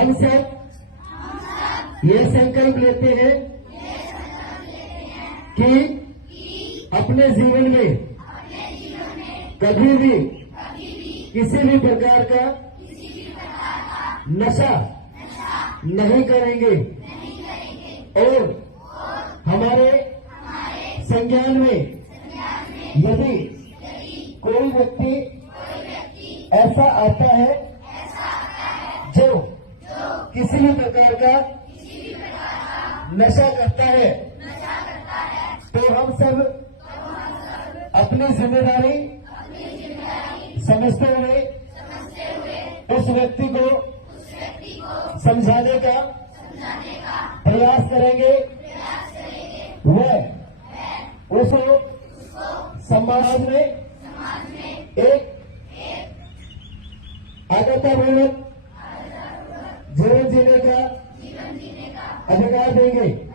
हम सब ये संकल्प लेते हैं कि अपने जीवन में कभी भी किसी भी प्रकार का नशा नहीं करेंगे और हमारे संज्ञान में यदि कोई व्यक्ति ऐसा आता है जो किसी भी प्रकार का नशा करता है तो हम सब अपनी जिम्मेदारी समझते हुए उस व्यक्ति को समझाने का प्रयास करेंगे वह उस समाज में एक आदर्शपूर्वक जीवन जीने का अधिकार देंगे।